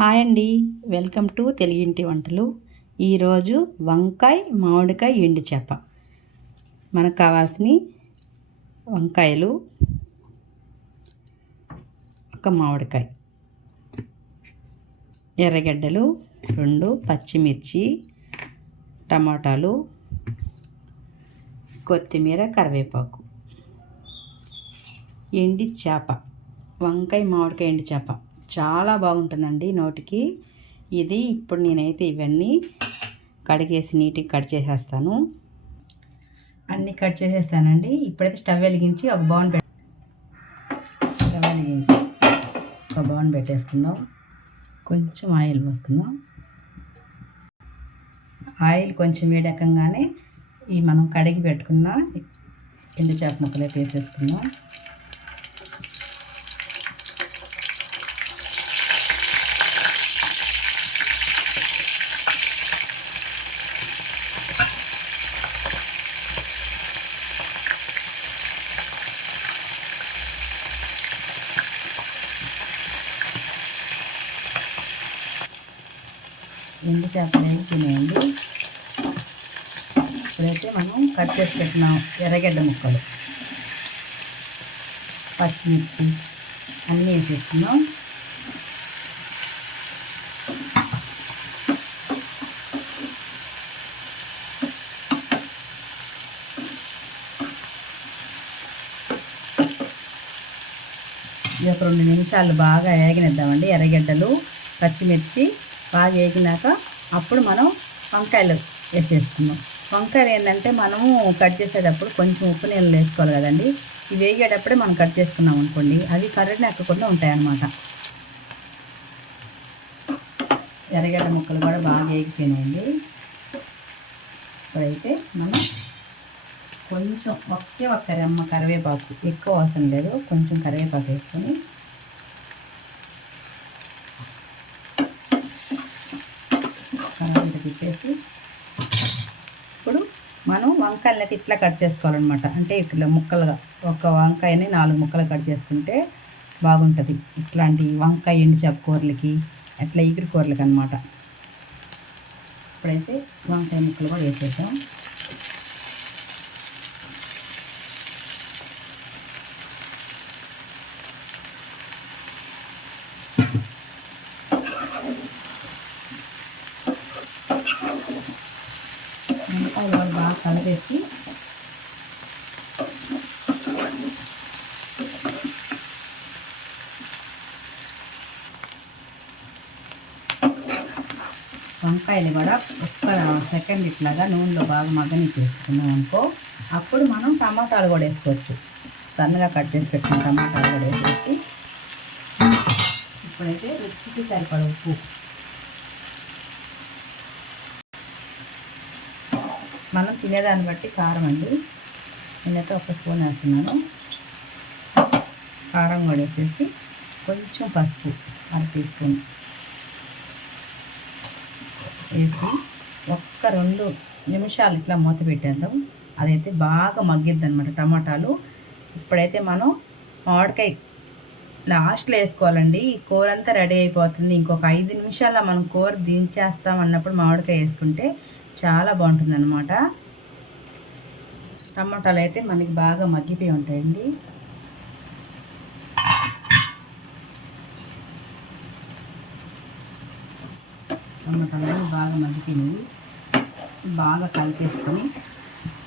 Hi అండి, welcome to తెలుగింటి వంటలు. ఈరోజు వంకాయ మామిడికాయ ఎండు చేప. మనకు కావాల్సిన వంకాయలు, ఒక మామిడికాయ, ఎర్రగడ్డలు 2, పచ్చిమిర్చి, టమాటాలు, కొత్తిమీర, కరివేపాకు. ఎండి చేప, వంకాయ మామిడికాయ ఎండి చేప చాలా బాగుంటుందండి నోటికి. ఇది ఇప్పుడు నేనైతే ఇవన్నీ కడిగేసి నీట్గా కట్ చేసేస్తాను. అన్నీ కట్ చేసేస్తానండి. ఇప్పుడైతే స్టవ్ వెలిగించి ఒక బౌన్ పెట్టేసుకుందాం. కొంచెం ఆయిల్ పోసుకుందాం. ఆయిల్ కొంచెం వేడెక్కగానే ఈ మనం కడిగి పెట్టుకున్న ఎండు చేప ముక్కలే వేసేసుకుందాం. ఎండు చేపలు వేసుకునేయండి. ఇప్పుడైతే మనం కట్ చేసి పెట్టిన ఎర్రగడ్డ ముక్కలు, పచ్చిమిర్చి అన్నీ వేసేస్తున్నాం. ఇది ఒక 2 నిమిషాలు బాగా వేగనిద్దామండి. ఎర్రగడ్డలు, పచ్చిమిర్చి బాగా వేగినాక అప్పుడు మనం వంకాయలు వేసేసుకున్నాం. వంకాయలు ఏంటంటే మనము కట్ చేసేటప్పుడు కొంచెం ఉప్పు నీళ్ళు వేసుకోవాలి కదండి. ఇవి వేగేటప్పుడే మనం కట్ చేసుకున్నాం అనుకోండి, అవి కర్రీని ఎక్కకుండా ఉంటాయన్నమాట. ఎర్రగడ్డ ముక్కలు కూడా బాగా వేగిపోయినాయండి. ఇప్పుడైతే మనం కొంచెం ఒక్క రెమ్మ కరివేపాకు, ఎక్కువ అవసరం లేదు, కొంచెం కరివేపాకు వేసుకొని తిప్పేసి ఇప్పుడు మనం వంకాయలకి ఇట్లా కట్ చేసుకోవాలన్నమాట. అంటే ఇట్లా ముక్కలుగా ఒక వంకాయని 4 ముక్కలు కట్ చేసుకుంటే బాగుంటుంది. ఇట్లాంటి వంకాయ ఎండు చేప కూరలకి, అట్లా ఎగురు కూరలకి అనమాట. ఇప్పుడైతే వంకాయ ముక్కలు కూడా వేసేసాం. వంకాయలు కూడా బాగా కలిపేసి వంకాయలు కూడా ఒక్క సెకండ్ ఇట్లాగా నూనెలో బాగా మగ్గనిచ్చేసుకున్నాం అనుకో, అప్పుడు మనం టమాటాలు కూడా వేసుకోవచ్చు. సన్నగా కట్ చేసి పెట్టిన టమాటాలు కూడా వేసేసి ఇప్పుడైతే రుచికి సరిపడ ఉప్పు, మనం తినేదాన్ని బట్టి కారం అండి. నేనైతే 1 స్పూన్ వేస్తున్నాను. కారం కూడా వేసేసి కొంచెం పసుపు 1 టీ స్పూన్ వేసి ఒక్క 2 నిమిషాలు ఇట్లా మూత పెట్టేద్దాం. అదైతే బాగా మగ్గిద్ది అనమాట టమాటాలు. ఇప్పుడైతే మనం మామిడికాయ లాస్ట్లో వేసుకోవాలండి. ఈ కూర అంతా రెడీ అయిపోతుంది. ఇంకొక 5 నిమిషాల్లో మనం కూర దించేస్తాం అన్నప్పుడు మామిడికాయ వేసుకుంటే చాలా బాగుంటుంది అన్నమాట. టమాటాలు అయితే మనకి బాగా మగ్గిపోయి ఉంటాయండి. టమాటాలు బాగా మగ్గిపోయినవి బాగా కలిపేసుకొని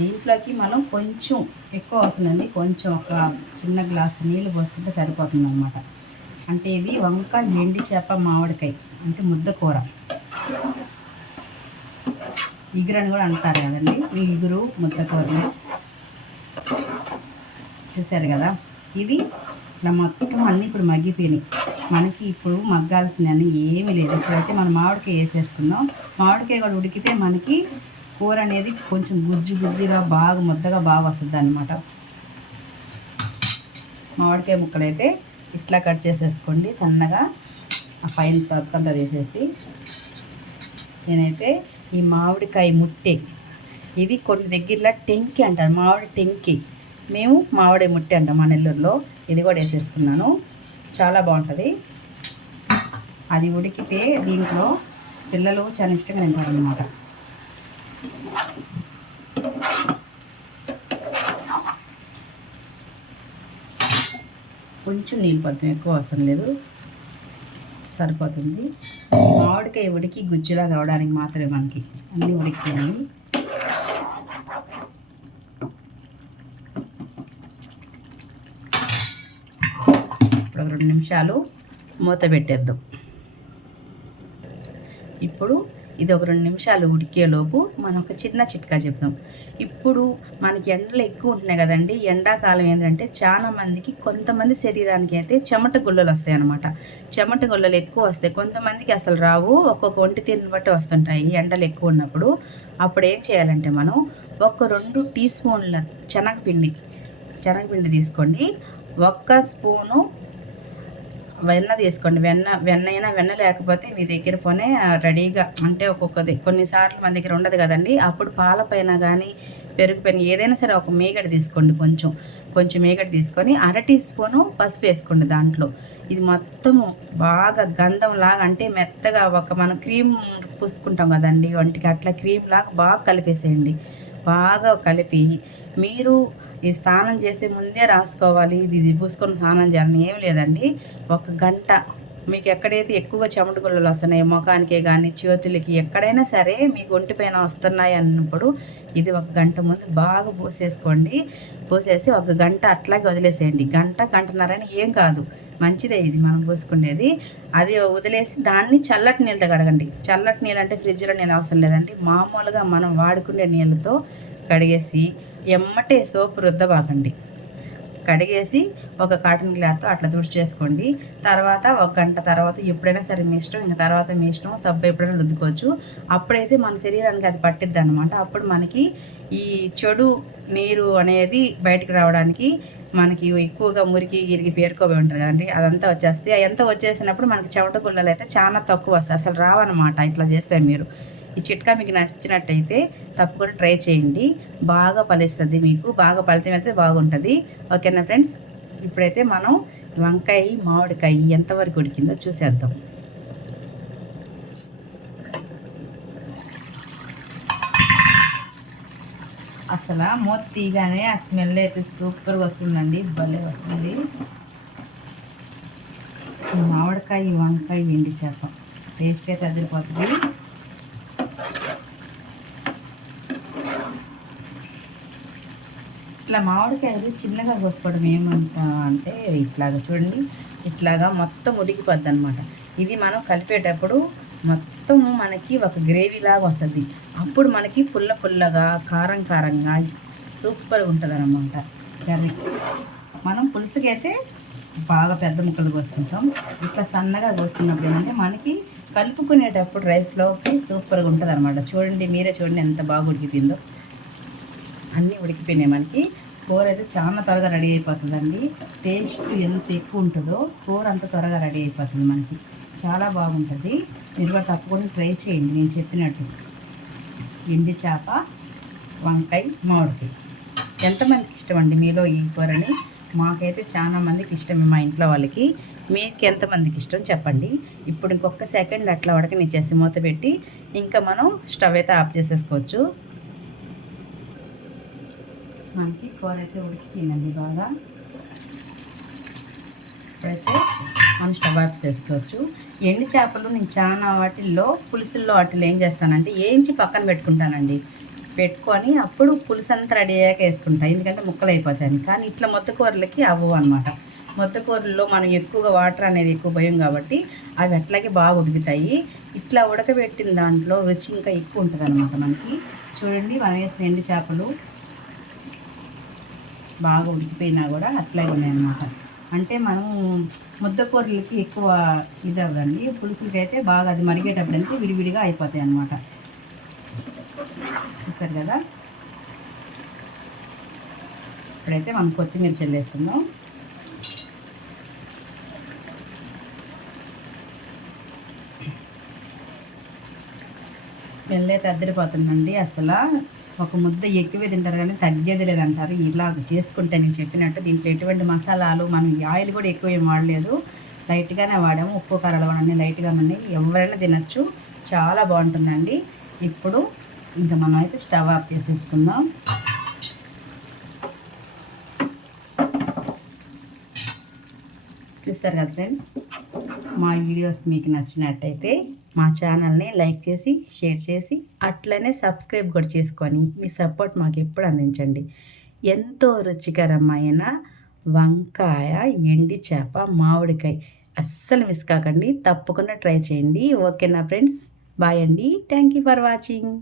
దీంట్లోకి మనం కొంచెం ఎక్కువ అవుతుందండి, కొంచెం ఒక చిన్న గ్లాసు నీళ్ళు పోసుకుంటే సరిపోతుంది అన్నమాట. అంటే ఇది వంకాయ ఎండి చేప మామిడికాయ అంటే ముద్ద కూర, ఇగురని కూడా అంటారు కదండి. ఈ ఇగురు ముద్ద కూరని చూసారు కదా. ఇవి ఇట్లా మొత్తం అన్నీ ఇప్పుడు మగ్గిపోయినాయి. మనకి ఇప్పుడు మగ్గాల్సినవి ఏమీ లేదు. ఇప్పుడైతే మనం మామిడికాయ వేసేసుకుందాం. మామిడికాయ కూడా ఉడికితే మనకి కూర అనేది కొంచెం గుజ్జుగా బాగా ముద్దగా బాగా వస్తుంది అన్నమాట. మామిడికాయ ముక్కలు అయితే ఇట్లా కట్ చేసేసుకోండి సన్నగా. ఆ పైన తొక్కంతా వేసేసి నేనైతే ఈ మామిడికాయ ముట్టె, ఇది కొన్ని దగ్గరలో టెంకి అంటారు, మామిడి టెంకి, మేము మామిడి ముట్టె అంటాం మా నెల్లూరులో. ఇది కూడా వేసేసుకున్నాను, చాలా బాగుంటుంది. అది ఉడికితే దీంట్లో పిల్లలు చాలా ఇష్టంగా తింటారనమాట. కొంచెం నీళ్ళు పడతాం, ఎక్కువ అవసరం లేదు, సరిపోతుంది. మామిడికాయ ఉడికి గుజ్జులా కావడానికి మాత్రమే మనకి అన్నీ ఉడికిపోయినాయి. ఇప్పుడు 2 నిమిషాలు మూత పెట్టేద్దాం. ఇప్పుడు ఇది ఒక 2 నిమిషాలు ఉడికేలోపు మనం ఒక చిన్న చిట్కా చెప్తాం. ఇప్పుడు మనకి ఎండలు ఎక్కువ ఉంటున్నాయి కదండి. ఎండాకాలం ఏంటంటే చాలా మందికి, కొంతమంది శరీరానికి అయితే చెమట గుల్లలు వస్తాయి అన్నమాట. చెమట గుల్లలు ఎక్కువ వస్తాయి, కొంతమందికి అసలు రావు. ఒక్కొక్క ఒంటి తీరుని బట్టి వస్తుంటాయి ఎండలు ఎక్కువ ఉన్నప్పుడు. అప్పుడు ఏం చేయాలంటే మనం ఒక 2 టీ స్పూన్ల శనగపిండి తీసుకోండి. 1 స్పూను వెన్న తీసుకోండి. వెన్న లేకపోతే మీ దగ్గర పోనే రెడీగా, అంటే ఒక్కొక్కది కొన్నిసార్లు మన దగ్గర ఉండదు కదండి. అప్పుడు పాల పైన కానీ పెరుగు పైన ఏదైనా సరే ఒక మీగడ తీసుకోండి. కొంచెం మీగడ తీసుకొని 1/2 టీ స్పూను పసుపు వేసుకోండి దాంట్లో. ఇది మొత్తము బాగా గంధంలాగా, అంటే మెత్తగా, మనం క్రీమ్ పూసుకుంటాం కదండి వంటికి, అట్లా క్రీమ్ లాగా బాగా కలిపేసేయండి. బాగా కలిపి మీరు ఈ స్నానం చేసే ముందే రాసుకోవాలి, ఇది పూసుకొని స్నానం చేయాలని ఏం లేదండి. 1 గంట మీకు ఎక్కడైతే ఎక్కువగా చెమట గుల్లలు వస్తున్నాయి, ముఖానికే కానీ చేతులకి ఎక్కడైనా సరే మీకు ఒంటిపైన వస్తున్నాయి అన్నప్పుడు ఇది 1 గంట ముందు బాగా పోసేసి 1 గంట అట్లాగే వదిలేసేయండి. గంటన్నరని ఏం కాదు, మంచిదే ఇది మనం పూసుకునేది. అది వదిలేసి దాన్ని చల్లటి నీళ్ళతో కడగండి. చల్లటి నీళ్ళు అంటే ఫ్రిడ్జ్లో నీళ్ళు అవసరం లేదండి, మామూలుగా మనం వాడుకునే నీళ్ళతో కడిగేసి ఎమ్మటే సోపు రుద్దబాకండి. కడిగేసి ఒక కాటన్ క్లాత్తో అట్లా తుడిచేసుకోండి. తర్వాత 1 గంట తర్వాత ఎప్పుడైనా సరే మీ ఇష్టం, ఇంకా తర్వాత మీ ఇష్టం, సబ్బు ఎప్పుడైనా రుద్దుకోవచ్చు. అప్పుడైతే మన శరీరానికి అది పట్టిద్ది అనమాట. అప్పుడు మనకి ఈ చెడు నీరు అనేది బయటకు రావడానికి, మనకి ఎక్కువగా మురికి గిరికి పేరుకోబోయి ఉంటుంది కదండి, అదంతా వచ్చేస్తుంది. అదంతా వచ్చేసినప్పుడు మనకి చెమట గుల్లలు అయితే చాలా తక్కువ వస్తాయి, అసలు రావన్నమాట. ఇట్లా చేస్తే మీరు ఈ చిట్కా మీకు నచ్చినట్టయితే తప్పకుండా ట్రై చేయండి. బాగా ఫలిస్తుంది, మీకు బాగా ఫలితం అయితే బాగుంటుంది. ఓకేనా ఫ్రెండ్స్, ఇప్పుడైతే మనం వంకాయ మామిడికాయ ఎంతవరకు ఉడికిందో చూసేద్దాం. అసలు మూత తీయగానే ఆ స్మెల్ అయితే సూపర్గా వస్తుందండి, భలే వస్తుంది. మామిడికాయ వంకాయ ఎండి చేప టేస్ట్ అయితే అదిరిపోతుంది. ఇట్లా మామిడికాయలు చిన్నగా కోసుకోవడం ఏమంటా అంటే, ఇట్లాగా చూడండి, ఇట్లాగా మొత్తం ఉడికిపోద్ది అనమాట. ఇది మనం కలిపేటప్పుడు మొత్తం మనకి ఒక గ్రేవీ లాగా వస్తుంది. అప్పుడు మనకి పుల్లగా కారంగా సూపర్గా ఉంటుంది అన్నమాట కర్రీ. మనం పులుసుకైతే బాగా పెద్ద ముక్కలు కోసుకుంటాం. ఇట్లా సన్నగా కోసుకున్నప్పుడు ఏంటంటే మనకి కలుపుకునేటప్పుడు రైస్లోకి సూపర్గా ఉంటుంది అనమాట. చూడండి, మీరే చూడండి ఎంత బాగా ఉడికిపోయిందో. అన్నీ ఉడికిపోయినాయి. మనకి కూర అయితే చాలా త్వరగా రెడీ అయిపోతుందండి. టేస్ట్ ఎంత ఎక్కువ ఉంటుందో కూర అంత త్వరగా రెడీ అయిపోతుంది మనకి, చాలా బాగుంటుంది. మీరు కూడా తప్పకుండా ట్రై చేయండి నేను చెప్పినట్టు. ఎండి చేప వంకాయ మామిడికాయ ఎంతమందికి ఇష్టం అండి మీలో ఈ కూరని? మాకైతే చాలా మందికి ఇష్టమే, మా ఇంట్లో వాళ్ళకి. మీకు ఎంతమందికి ఇష్టం చెప్పండి. ఇప్పుడు ఇంకొక సెకండ్ అట్లా ఉడకనిచ్చేసి మూత పెట్టి ఇంకా మనం స్టవ్ అయితే ఆఫ్ చేసేసుకోవచ్చు. మనకి కూర అయితే ఉడికిపోయిందండి బాగా. ఇప్పుడైతే మనం స్టవ్ ఆఫ్ చేసుకోవచ్చు. ఎండు చేపలు నేను చాలా పులుసుల్లో వాటిల్లో ఏం చేస్తానంటే వేయించి పక్కన పెట్టుకొని అప్పుడు పులుసు అంతా రెడీ అయ్యాక వేసుకుంటాను, ఎందుకంటే ముక్కలు అయిపోతాయి. కానీ ఇట్లా మొత్త కూరలకి అవ్వవు అనమాట. మొత్త కూరల్లో మనం ఎక్కువగా వాటర్ అనేది ఎక్కువ పోయాం కాబట్టి అవి అట్లాగే బాగా ఉడుకుతాయి. ఇట్లా ఉడకబెట్టిన దాంట్లో రుచి ఇంకా ఎక్కువ ఉంటుంది అనమాట మనకి. చూడండి, మనం వేసిన ఎండు చేపలు బాగా ఉడికిపోయినా కూడా అట్లాగే ఉన్నాయన్నమాట. అంటే మనం ముద్దకూరలకి ఎక్కువ ఇది అవ్వండి, పులుసులకి అయితే బాగా అది మరిగేటప్పుడు అంటే విడివిడిగా అయిపోతాయి అన్నమాట. చూసారు కదా. ఇప్పుడైతే మనం కొత్తిమీర చల్లేస్తున్నాం. స్మెల్ అయితే అద్దరిపోతుందండి. అసలు ఒక ముద్ద ఎక్కువే తింటారు కానీ తగ్గేది లేదంటారు. ఇలా చేసుకుంటే నేను చెప్పినట్టు దీంట్లో ఎటువంటి మసాలాలు, మనం ఆయిల్ కూడా ఎక్కువ ఏం వాడలేదు. లైట్గానే వాడాము, ఉప్పు కారాలు కూడా అన్నీ లైట్గానే ఉన్నాయి. ఎవరైనా తినచ్చు, చాలా బాగుంటుందండి. ఇప్పుడు ఇంకా మనం అయితే స్టవ్ ఆఫ్ చేసేసుకుందాం. చూస్తారు కదా ఫ్రెండ్స్, మా వీడియోస్ మీకు నచ్చినట్టయితే మా ఛానల్ని లైక్ చేసి షేర్ చేసి అట్లనే సబ్స్క్రైబ్ కూడా చేసుకొని మీ సపోర్ట్ మాకు ఎప్పుడు అందించండి. ఎంతో రుచికరమైన వంకాయ, ఎండి చేప, మామిడికాయ అస్సలు మిస్ కాకండి, తప్పకుండా ట్రై చేయండి. ఓకేనా ఫ్రెండ్స్, బాయ్ అండి. Thank you for watching.